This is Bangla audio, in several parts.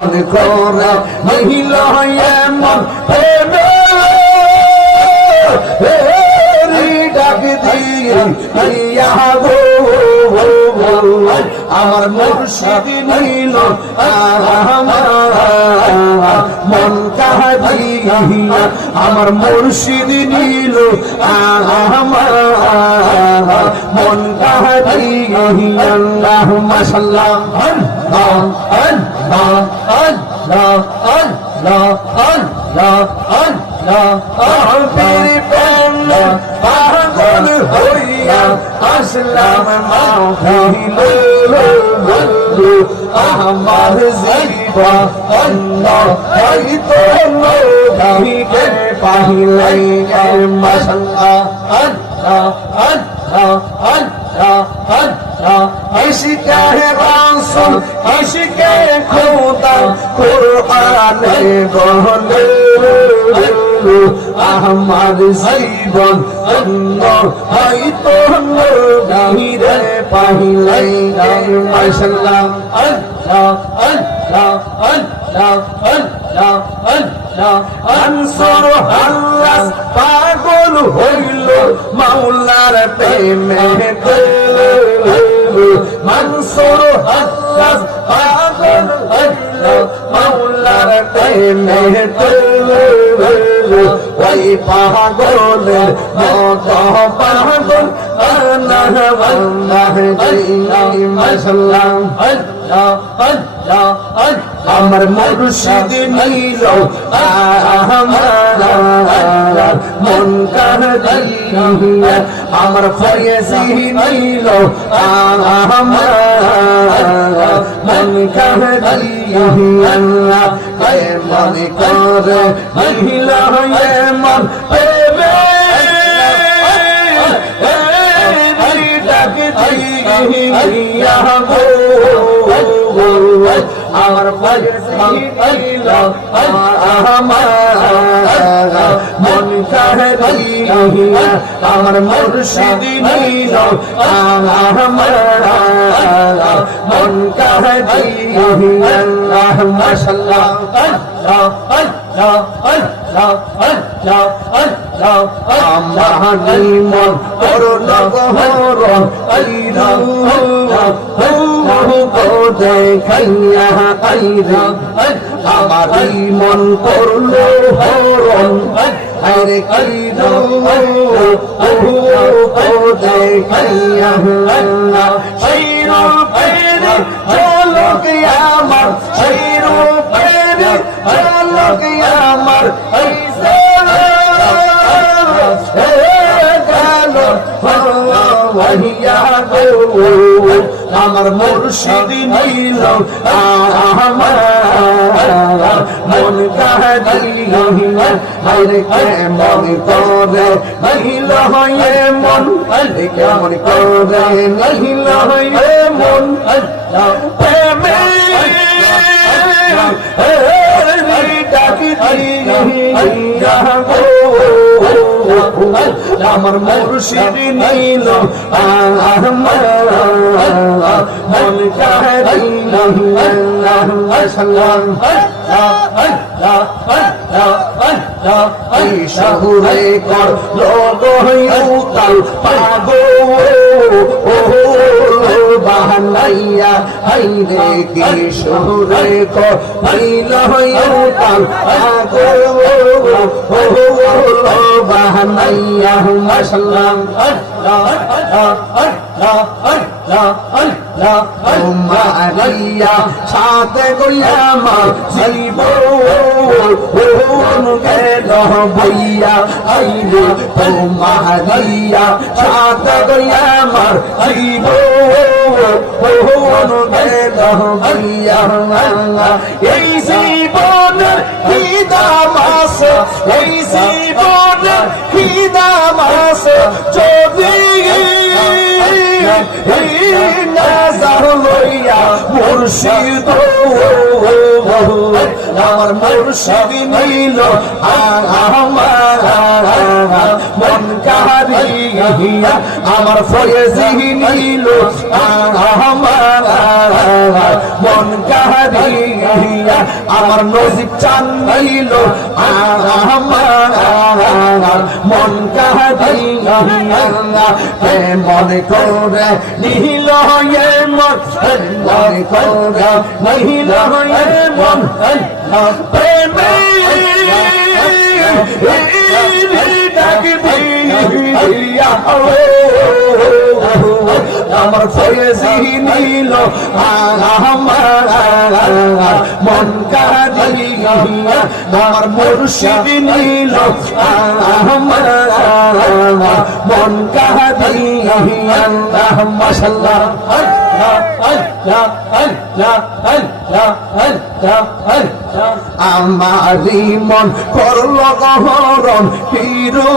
করে মহিল এমন প্রেমে ডাক দিয়া গো আমার মুর্শিদ নীল মন কাহিয়া আমার মুর্শিদ নীল মন কাহিয়া আল্লাহুম্মা পাগল হইয়া আসলাম আমার জীবন হয়তো নবীকে পাইলাই মাশাআল্লাহ ইশকে রাসূল ইশকে খোদা কুরআনে বলে আমার জীবন হয়তো নবীরে পাইলাই মাশাআল্লাহ আনসর হাল্লাস পাগল হইল মাওলার প্রেমে মানসুর হাল্লাস পাগল হইল মাওলার প্রেমে ওই পাগলের মত পাগল আমার মুর্শিদ নীল মন কাহিয়া আমার ফয়েজি নীল মন কাহিয়া মনে করে নীল মন আমার মন কাহিয়া আমার মুর্শিদ নীল মন কাহিয়া মাশাআল্লাহ আমারি মন করুন গহরণ আইরা দেখাইয়া আইরা আমারি মন করুন হরণ আরে আইরা দেখাইয়া আইরা পেরে চলো আমার আইরা পেরে চলো আমার আমার মুর্শিদ নীল মন কাহিয়া হরে কেমন করে নীল হয়ে মন কেমন করে নীল হয়ে মন প্রেমে ডাকি দিয়া আমার মুর্শিদ নীল মন কাহিয়া শহুরে কর লোক হইতাল পাগো বাহানাইয়া হাইরে কি শহুরে কর নীল হইতাল পাগো বাহানাইয়া মাশাআল্লাহ মারিয়া সাথে গইয়া মা জীবন গেল বইয়া আইরে ও মারিয়া সাথে গইয়া মার জীবন গেল বইয়া এই জীবনের হিদামাস এই জীবনের হিদামাস যদি মুর্শিদ আমার মুর্শিদ নীল মন কা কারিয়া আমার ফয়েজি নিল আমার মন কারিয়া আমার নসিব চান নিল আমার মন কারিয়া মনে করে নিল মন মনে করে নিল মন প্রেমে আমার ফয়েজি নিল আমার মন কারিয়া আমার মুর্শিদ নিল আমার মন কারিয়া মাশাআল্লাহ আমারি মন করল গহরণ পিরু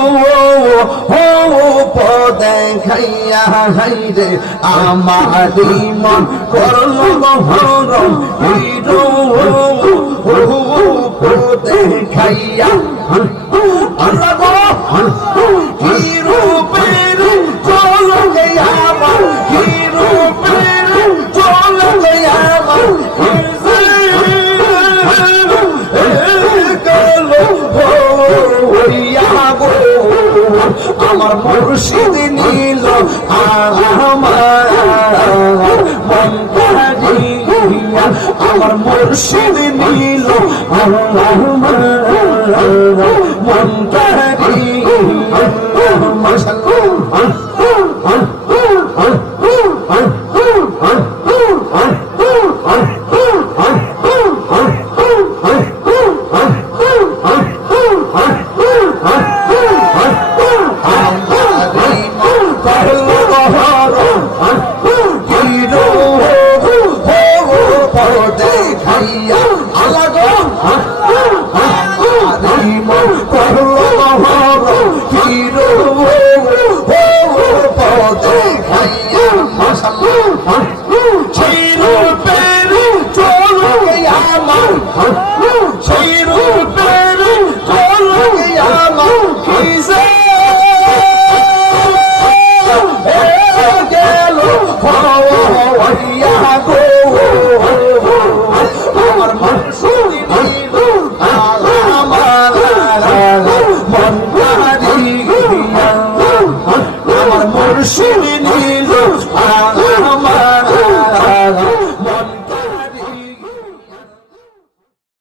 দেখাইয়া হাইরে আমারি মন করল গহরণ পিরু দেখাইয়া আল্লাহ গো পিরু পেরু চল গয়া আমার পিরু পেরু চল গয়া আমার আমার মুর্শিদ নিল আমার মন কারিয়া আমার মুর্শিদ নিল আমার মন কারিয়া মাশাআল্লাহ He's